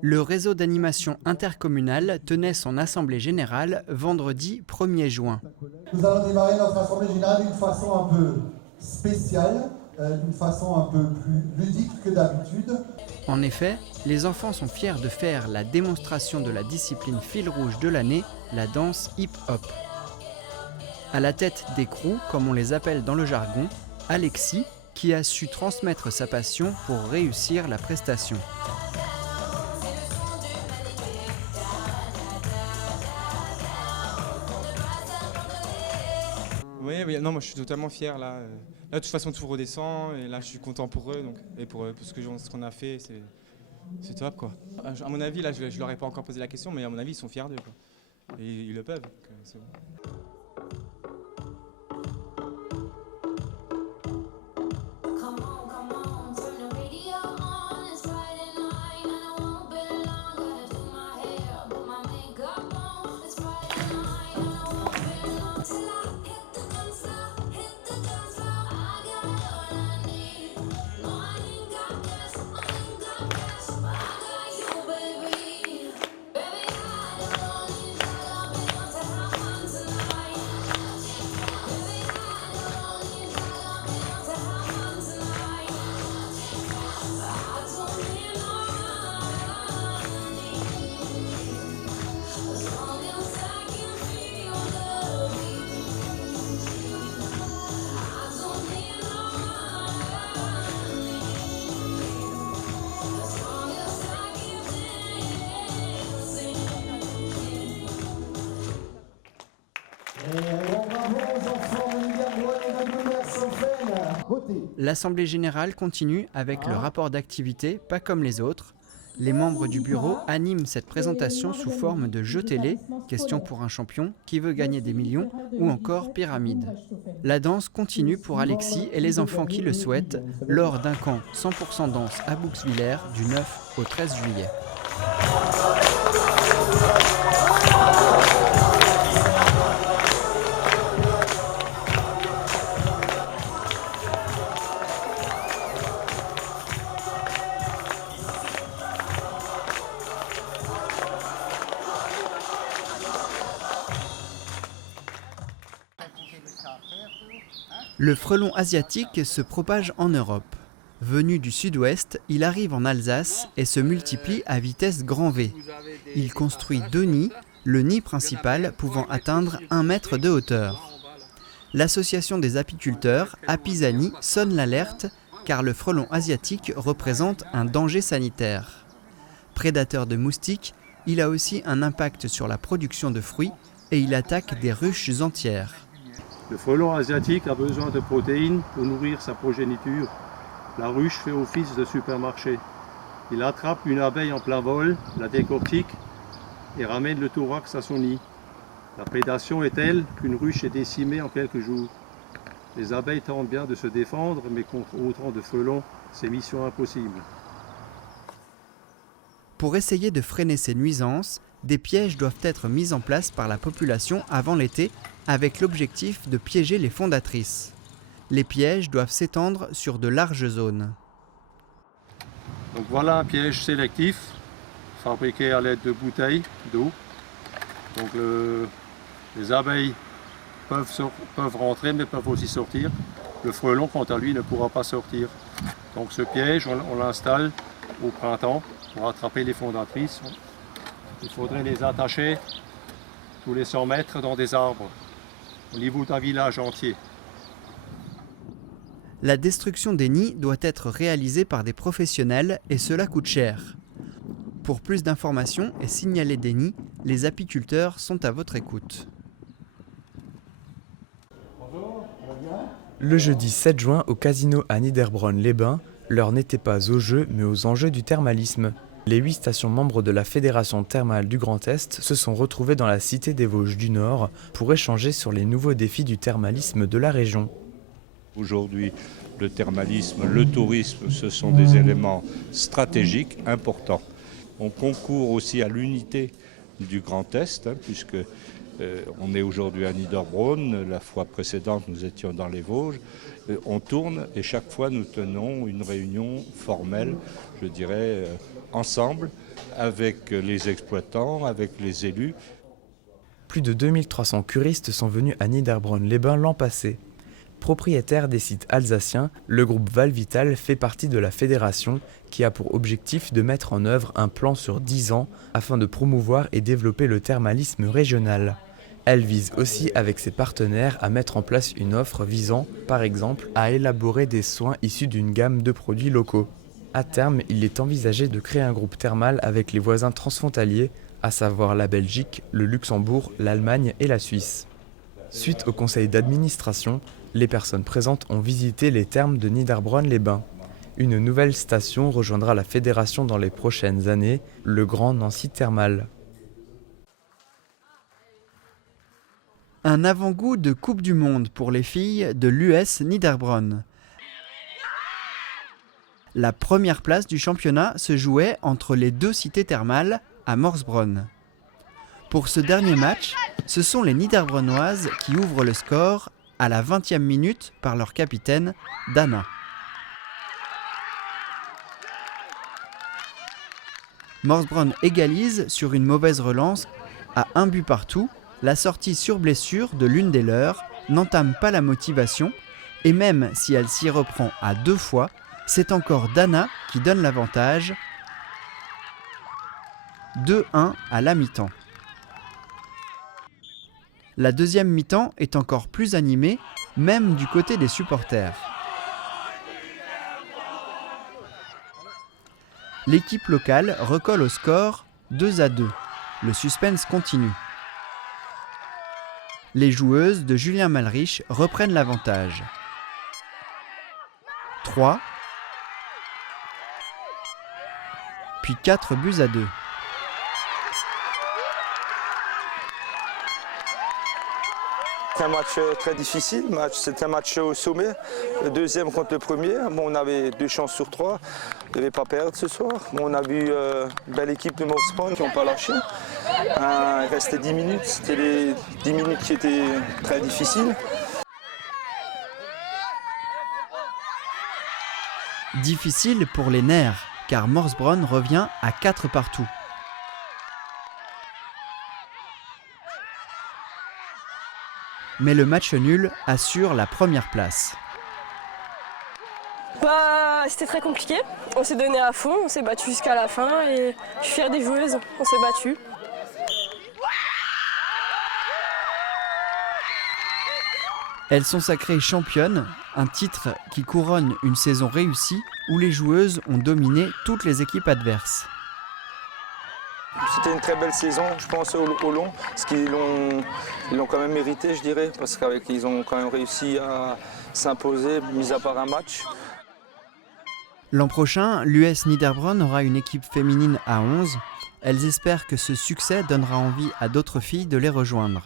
Le réseau d'animation intercommunale tenait son assemblée générale vendredi 1er juin. Nous allons démarrer notre assemblée générale d'une façon un peu spéciale, d'une façon un peu plus ludique que d'habitude. En effet, les enfants sont fiers de faire la démonstration de la discipline fil rouge de l'année, la danse hip-hop. À la tête des crews, comme on les appelle dans le jargon, Alexis, qui a su transmettre sa passion pour réussir la prestation. Oui, non, moi je suis totalement fier là. Là, de toute façon, tout redescend et là, je suis content pour eux donc, et pour ce qu'on a fait, c'est top quoi. À mon avis, là, je leur ai pas encore posé la question, mais à mon avis, ils sont fiers d'eux quoi. Et ils le peuvent. Donc, c'est bon. L'Assemblée générale continue avec le rapport d'activité, pas comme les autres. Les membres du bureau animent cette présentation sous forme de jeu télé, question pour un champion, qui veut gagner des millions, ou encore pyramide. La danse continue pour Alexis et les enfants qui le souhaitent, lors d'un camp 100% danse à Bouxwiller du 9 au 13 juillet. Le frelon asiatique se propage en Europe. Venu du sud-ouest, il arrive en Alsace et se multiplie à vitesse grand V. Il construit 2 nids, le nid principal pouvant atteindre 1 mètre de hauteur. L'association des apiculteurs, Apisani, sonne l'alerte car le frelon asiatique représente un danger sanitaire. Prédateur de moustiques, il a aussi un impact sur la production de fruits et il attaque des ruches entières. Le frelon asiatique a besoin de protéines pour nourrir sa progéniture. La ruche fait office de supermarché. Il attrape une abeille en plein vol, la décortique et ramène le thorax à son nid. La prédation est telle qu'une ruche est décimée en quelques jours. Les abeilles tentent bien de se défendre, mais contre autant de frelons, c'est mission impossible. Pour essayer de freiner ces nuisances, des pièges doivent être mis en place par la population avant l'été avec l'objectif de piéger les fondatrices. Les pièges doivent s'étendre sur de larges zones. Donc voilà un piège sélectif fabriqué à l'aide de bouteilles d'eau. Donc les abeilles peuvent rentrer mais peuvent aussi sortir. Le frelon, quant à lui, ne pourra pas sortir. Donc ce piège, on l'installe au printemps pour attraper les fondatrices. Il faudrait les attacher tous les 100 mètres dans des arbres, au niveau d'un village entier. La destruction des nids doit être réalisée par des professionnels et cela coûte cher. Pour plus d'informations et signaler des nids, les apiculteurs sont à votre écoute. Le jeudi 7 juin au casino à Niederbronn-les-Bains, l'heure n'était pas aux jeux mais aux enjeux du thermalisme. Les 8 stations membres de la Fédération thermale du Grand Est se sont retrouvées dans la cité des Vosges du Nord pour échanger sur les nouveaux défis du thermalisme de la région. Aujourd'hui, le thermalisme, le tourisme, ce sont des éléments stratégiques importants. On concourt aussi à l'unité du Grand Est, puisque on est aujourd'hui à Niederbronn, la fois précédente nous étions dans les Vosges. On tourne et chaque fois nous tenons une réunion formelle, je dirais, ensemble avec les exploitants, avec les élus. Plus de 2300 curistes sont venus à Niederbronn-les-Bains l'an passé. Propriétaire des sites alsaciens, le groupe Valvital fait partie de la fédération qui a pour objectif de mettre en œuvre un plan sur 10 ans afin de promouvoir et développer le thermalisme régional. Elle vise aussi avec ses partenaires à mettre en place une offre visant, par exemple, à élaborer des soins issus d'une gamme de produits locaux. À terme, il est envisagé de créer un groupe thermal avec les voisins transfrontaliers, à savoir la Belgique, le Luxembourg, l'Allemagne et la Suisse. Suite au conseil d'administration, les personnes présentes ont visité les thermes de Niederbronn-les-Bains. Une nouvelle station rejoindra la fédération dans les prochaines années, le Grand Nancy Thermal. Un avant-goût de Coupe du Monde pour les filles de l'US Niederbronn. La première place du championnat se jouait entre les deux cités thermales à Morsbronn. Pour ce dernier match, ce sont les Niederbronnoises qui ouvrent le score à la 20e minute par leur capitaine, Dana. Morsbronn égalise sur une mauvaise relance à 1 but partout. La sortie sur blessure de l'une des leurs n'entame pas la motivation et même si elle s'y reprend à 2 fois, c'est encore Dana qui donne l'avantage. 2-1 à la mi-temps. La deuxième mi-temps est encore plus animée, même du côté des supporters. L'équipe locale recolle au score 2-2. Le suspense continue. Les joueuses de Julien Malrich reprennent l'avantage. 3, puis 4-2. C'est un match très difficile, c'est un match au sommet, le deuxième contre le premier. Bon, on avait 2 chances sur 3, on ne devait pas perdre ce soir. Bon, on a vu une belle équipe de Morsbronn qui n'ont pas lâché. Il restait 10 minutes, c'était les 10 minutes qui étaient très difficiles. Difficile pour les nerfs, car Morsbronn revient à 4 partout. Mais le match nul assure la première place. C'était très compliqué. On s'est donné à fond, on s'est battu jusqu'à la fin et je suis fière des joueuses, on s'est battu. Elles sont sacrées championnes, un titre qui couronne une saison réussie où les joueuses ont dominé toutes les équipes adverses. C'était une très belle saison, je pense, au long, parce qu'ils l'ont quand même mérité, je dirais, parce qu'ils ont quand même réussi à s'imposer, mis à part un match. L'an prochain, l'US Niederbronn aura une équipe féminine à 11. Elles espèrent que ce succès donnera envie à d'autres filles de les rejoindre.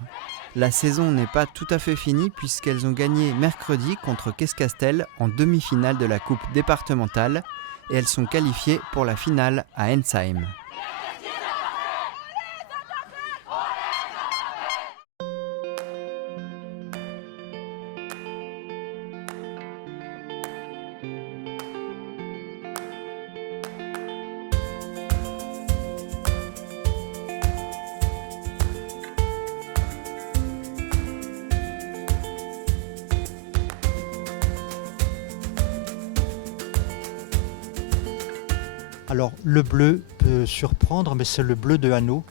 La saison n'est pas tout à fait finie puisqu'elles ont gagné mercredi contre Keskastel en demi-finale de la Coupe départementale et elles sont qualifiées pour la finale à Ensheim. Alors le bleu peut surprendre, mais c'est le bleu de Hanau,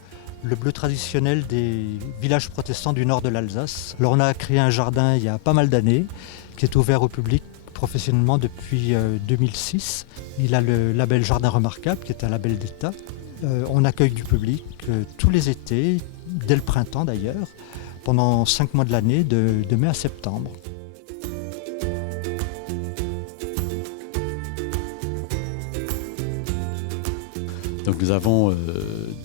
le bleu traditionnel des villages protestants du nord de l'Alsace. Alors on a créé un jardin il y a pas mal d'années, qui est ouvert au public professionnellement depuis 2006. Il a le label Jardin Remarquable, qui est un label d'État. On accueille du public tous les étés, dès le printemps d'ailleurs, pendant 5 mois de l'année, de mai à septembre. Donc nous avons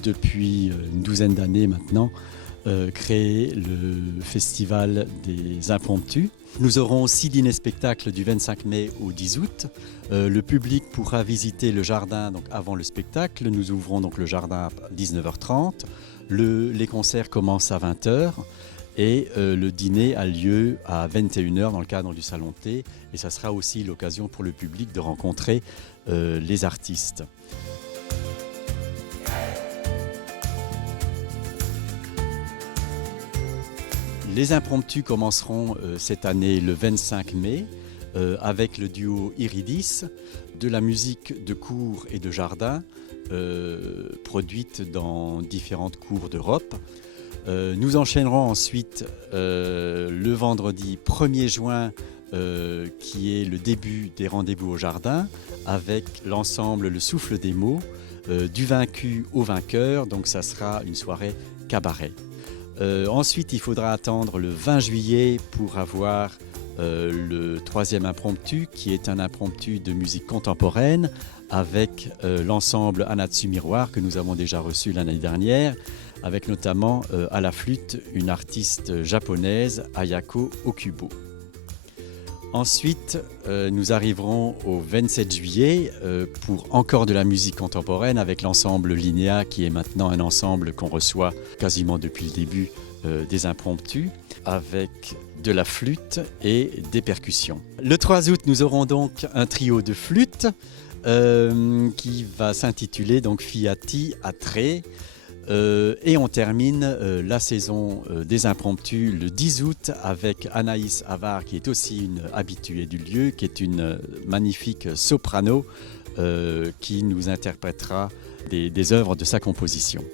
depuis une douzaine d'années maintenant créé le festival des impromptus. Nous aurons aussi dîner-spectacle du 25 mai au 10 août. Le public pourra visiter le jardin donc, avant le spectacle. Nous ouvrons donc le jardin à 19h30. Les concerts commencent à 20h et le dîner a lieu à 21h dans le cadre du Salon Thé. Et ça sera aussi l'occasion pour le public de rencontrer les artistes. Les impromptus commenceront cette année le 25 mai avec le duo Iridis, de la musique de cour et de jardin produite dans différentes cours d'Europe. Nous enchaînerons ensuite le vendredi 1er juin qui est le début des rendez-vous au jardin avec l'ensemble Le Souffle des mots, du vaincu au vainqueur, donc ça sera une soirée cabaret. Ensuite, il faudra attendre le 20 juillet pour avoir le 3e impromptu, qui est un impromptu de musique contemporaine avec l'ensemble Anatsu Miroir que nous avons déjà reçu l'année dernière, avec notamment à la flûte une artiste japonaise, Ayako Okubo. Ensuite, nous arriverons au 27 juillet pour encore de la musique contemporaine avec l'ensemble Linéa, qui est maintenant un ensemble qu'on reçoit quasiment depuis le début des impromptus, avec de la flûte et des percussions. Le 3 août, nous aurons donc un trio de flûte qui va s'intituler donc Fiati a Tre. Et on termine la saison des impromptus le 10 août avec Anaïs Avar, qui est aussi une habituée du lieu, qui est une magnifique soprano qui nous interprétera des œuvres de sa composition.